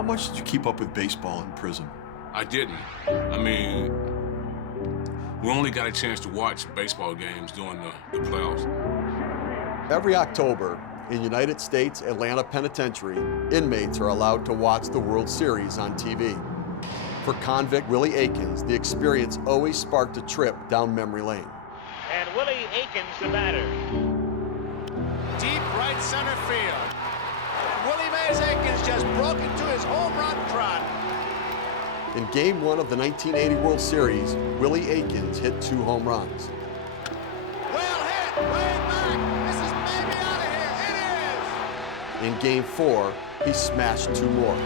How much did you keep up with baseball in prison? I didn't. I mean, we only got a chance to watch baseball games during the playoffs. Every October, in United States Atlanta Penitentiary, inmates are allowed to watch the World Series on TV. For convict Willie Aikens, the experience always sparked a trip down memory lane. And Willie Aikens, the batter. Deep right center field. And Willie Mays Aikens just broke into his home run trot. In Game 1 of the 1980 World Series, Willie Aikens hit 2 home runs. Well hit, way back. This is maybe out of here. It is. In Game 4, he smashed 2 more,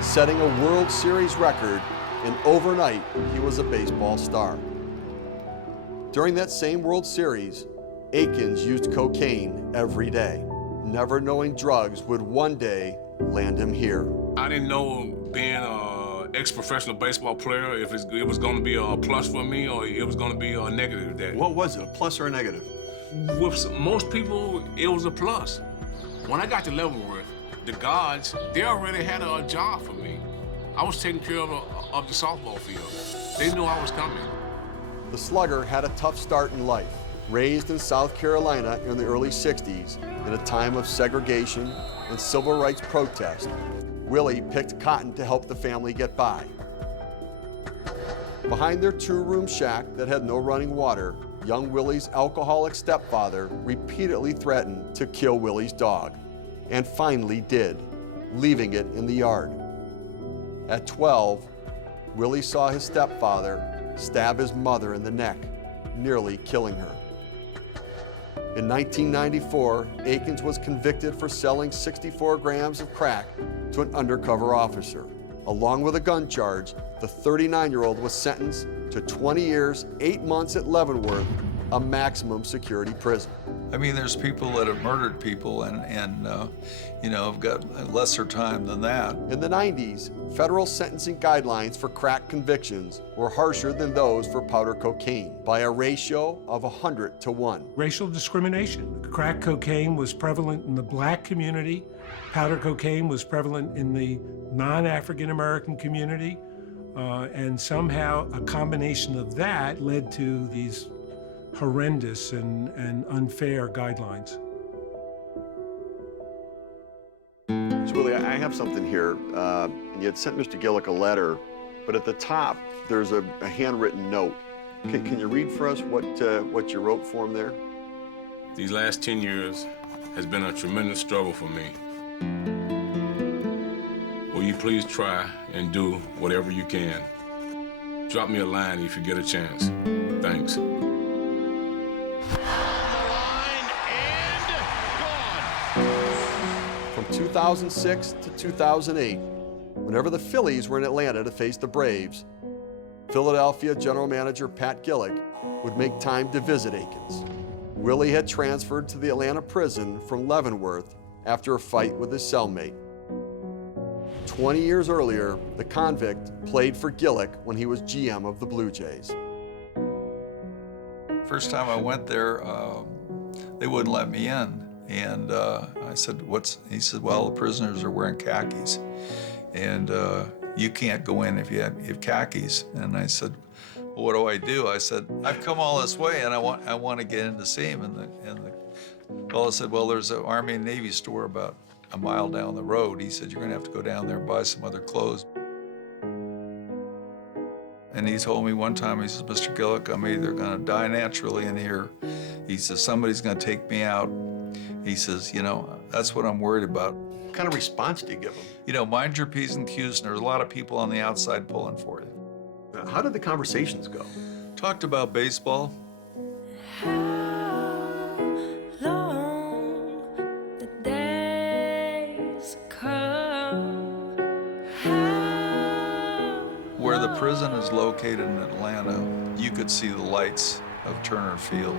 setting a World Series record, and overnight, he was a baseball star. During that same World Series, Aikens used cocaine every day, never knowing drugs would one day land him here. I didn't know being an ex-professional baseball player if it was going to be a plus for me or it was going to be a negative day. What was it, a plus or a negative? With most people, it was a plus. When I got to Leavenworth, the guards, they already had a job for me. I was taking care of the softball field. They knew I was coming. The slugger had a tough start in life. Raised in South Carolina in the early 60s, in a time of segregation and civil rights protest, Willie picked cotton to help the family get by. Behind their 2-room shack that had no running water, young Willie's alcoholic stepfather repeatedly threatened to kill Willie's dog, and finally did, leaving it in the yard. At 12, Willie saw his stepfather stab his mother in the neck, nearly killing her. In 1994, Aikens was convicted for selling 64 grams of crack to an undercover officer. Along with a gun charge, the 39-year-old was sentenced to 20 years, 8 months at Leavenworth, a maximum security prison. I mean, there's people that have murdered people and you know, have got lesser time than that. In the 90s, federal sentencing guidelines for crack convictions were harsher than those for powder cocaine by a ratio of 100 to 1. Racial discrimination. Crack cocaine was prevalent in the black community. Powder cocaine was prevalent in the non-African American community. And somehow a combination of that led to these horrendous and unfair guidelines. So Willie, I have something here. You had sent Mr. Gillick a letter, but at the top there's a handwritten note. Can you read for us what you wrote for him there? These last 10 years has been a tremendous struggle for me. Will you please try and do whatever you can? Drop me a line if you get a chance. Thanks. From 2006 to 2008, whenever the Phillies were in Atlanta to face the Braves, Philadelphia general manager Pat Gillick would make time to visit Aikens. Willie had transferred to the Atlanta prison from Leavenworth after a fight with his cellmate. 20 years earlier, the convict played for Gillick when he was GM of the Blue Jays. First time I went there, they wouldn't let me in. And I said, he said, well, the prisoners are wearing khakis. And you can't go in if you have khakis. And I said, well, what do I do? I said, I've come all this way and I want to get in to see him. And the fellow said, well, there's an Army and Navy store about a mile down the road. He said, you're gonna have to go down there and buy some other clothes. And he told me one time, he says, Mr. Gillick, I'm either gonna die naturally in here. He says, somebody's gonna take me out. He says, you know, that's what I'm worried about. What kind of response do you give him? You know, mind your P's and Q's, and there's a lot of people on the outside pulling for you. How did the conversations go? Talked about baseball. Where the prison is located in Atlanta, you could see the lights of Turner Field.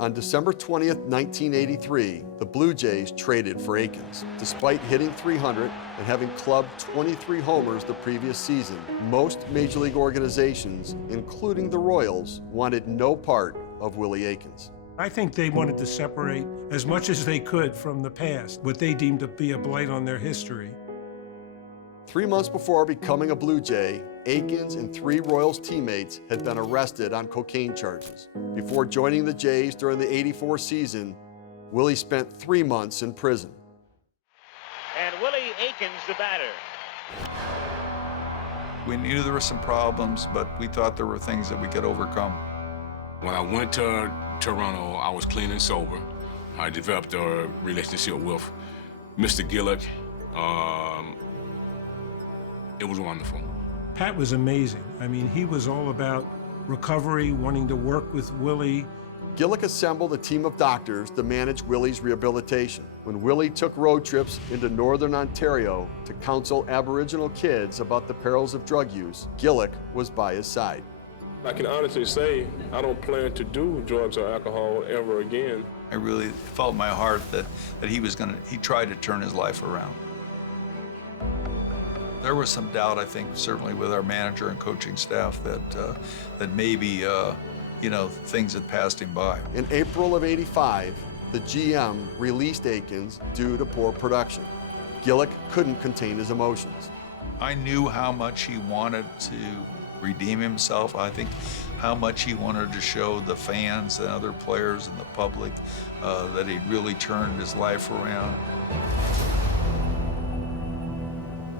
On December 20th, 1983, the Blue Jays traded for Aikens. Despite hitting 300 and having clubbed 23 homers the previous season, most Major League organizations, including the Royals, wanted no part of Willie Aikens. I think they wanted to separate as much as they could from the past, what they deemed to be a blight on their history. 3 months before becoming a Blue Jay, Aikens and 3 Royals teammates had been arrested on cocaine charges. Before joining the Jays during the '84 season, Willie spent 3 months in prison. And Willie Aikens, the batter. We knew there were some problems, but we thought there were things that we could overcome. When I went to Toronto, I was clean and sober. I developed a relationship with Mr. Gillick. It was wonderful. Pat was amazing. I mean, he was all about recovery, wanting to work with Willie. Gillick assembled a team of doctors to manage Willie's rehabilitation. When Willie took road trips into northern Ontario to counsel Aboriginal kids about the perils of drug use, Gillick was by his side. I can honestly say I don't plan to do drugs or alcohol ever again. I really felt in my heart that he tried to turn his life around. There was some doubt, I think, certainly with our manager and coaching staff that maybe, things had passed him by. In April of '85, the GM released Aikens due to poor production. Gillick couldn't contain his emotions. I knew how much he wanted to redeem himself. I think how much he wanted to show the fans and other players and the public that he'd really turned his life around.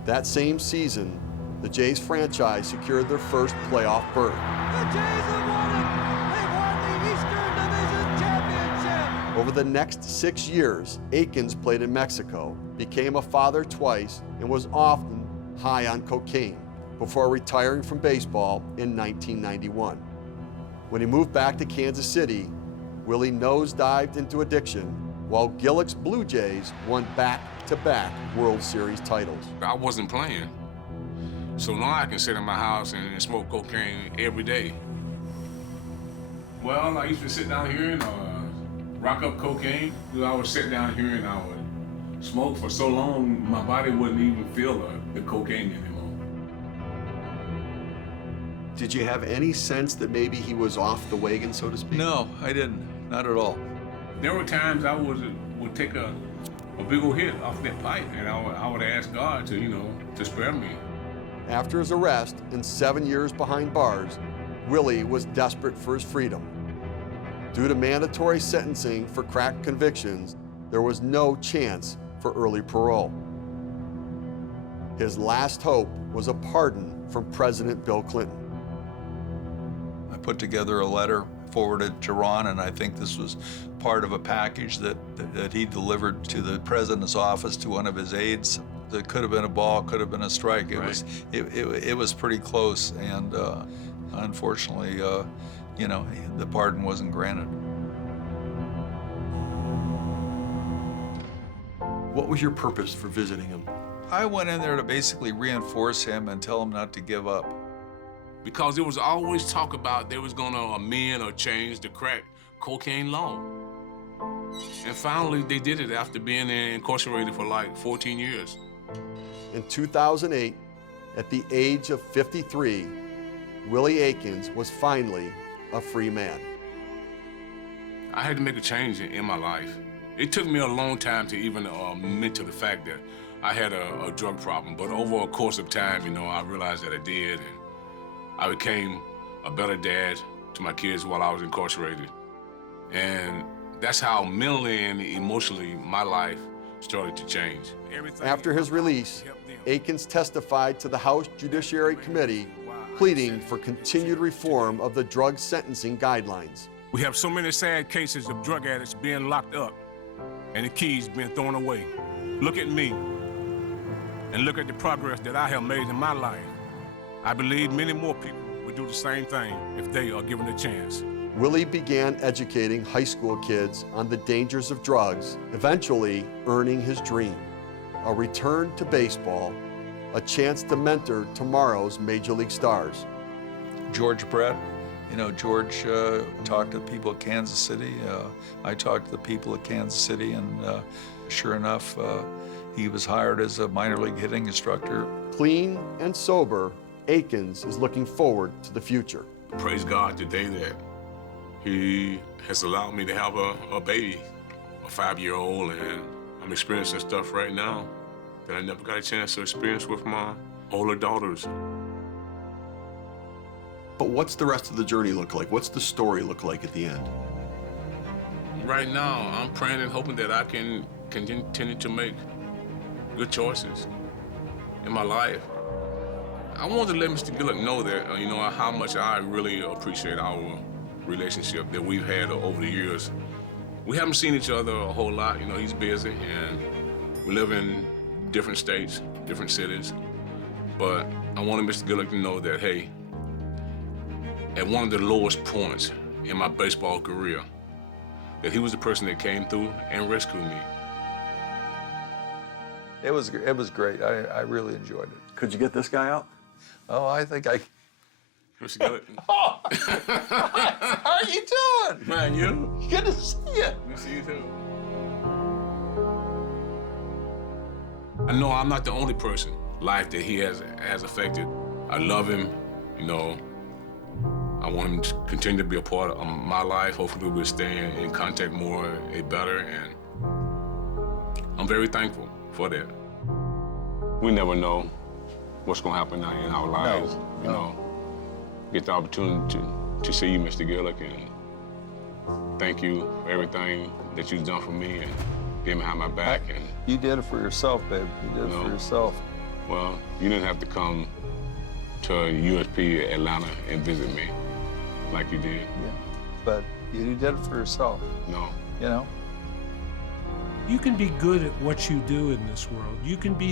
That same season, the Jays franchise secured their first playoff berth. The Jays have won it! They've won the Eastern Division Championship! Over the next 6 years, Aikens played in Mexico, became a father twice, and was often high on cocaine before retiring from baseball in 1991. When he moved back to Kansas City, Willie nosedived into addiction, while Gillick's Blue Jays won back-to-back World Series titles. I wasn't playing. So now I can sit in my house and smoke cocaine every day. Well, I used to sit down here and rock up cocaine. I would sit down here and I would smoke for so long, my body wouldn't even feel the cocaine anymore. Did you have any sense that maybe he was off the wagon, so to speak? No, I didn't, not at all. There were times I would take a big old hit off that pipe, and I would ask God to spare me. After his arrest and 7 years behind bars, Willie was desperate for his freedom. Due to mandatory sentencing for crack convictions, there was no chance for early parole. His last hope was a pardon from President Bill Clinton. I put together a letter, forwarded to Ron, and I think this was part of a package that he delivered to the president's office to one of his aides. It could have been a ball, could have been a strike. It was pretty close, and unfortunately, the pardon wasn't granted. What was your purpose for visiting him? I went in there to basically reinforce him and tell him not to give up. Because there was always talk about they was gonna amend or change the crack cocaine law. And finally, they did it after being incarcerated for like 14 years. In 2008, at the age of 53, Willie Aikens was finally a free man. I had to make a change in my life. It took me a long time to even admit to the fact that I had a drug problem, but over a course of time, I realized that I did, and I became a better dad to my kids while I was incarcerated. And that's how mentally and emotionally my life started to change. After his release, Aikens testified to the House Judiciary Committee, pleading for continued reform of the drug sentencing guidelines. We have so many sad cases of drug addicts being locked up and the keys being thrown away. Look at me and look at the progress that I have made in my life. I believe many more people would do the same thing if they are given a chance. Willie began educating high school kids on the dangers of drugs, eventually earning his dream: a return to baseball, a chance to mentor tomorrow's Major League stars. George Brett, George talked to people at Kansas City. I talked to the people at Kansas City, and sure enough, he was hired as a minor league hitting instructor. Clean and sober, Aikens is looking forward to the future. Praise God today that He has allowed me to have a baby. a 5-year-old, and I'm experiencing stuff right now that I never got a chance to experience with my older daughters. But what's the rest of the journey look like? What's the story look like at the end? Right now, I'm praying and hoping that I can continue to make good choices in my life. I wanted to let Mr. Gillick know that, how much I really appreciate our relationship that we've had over the years. We haven't seen each other a whole lot. He's busy, and we live in different states, different cities. But I wanted Mr. Gillick to know that, hey, at one of the lowest points in my baseball career, that he was the person that came through and rescued me. It was great. I really enjoyed it. Could you get this guy out? Oh, I think I... Mr. Gillick. Oh! How are you doing? Man, you? Good to see you. Good to see you too. I know I'm not the only person life that he has affected. I love him, I want him to continue to be a part of my life. Hopefully we'll stay in contact more and better, and I'm very thankful for that. We never know what's gonna happen in our lives, Get the opportunity to see you, Mr. Gillick, and thank you for everything that you've done for me and being behind my back. And you did it for yourself, babe. You did it for yourself. Well, you didn't have to come to USP Atlanta and visit me like you did. Yeah, but you did it for yourself. No. You can be good at what you do in this world. You can be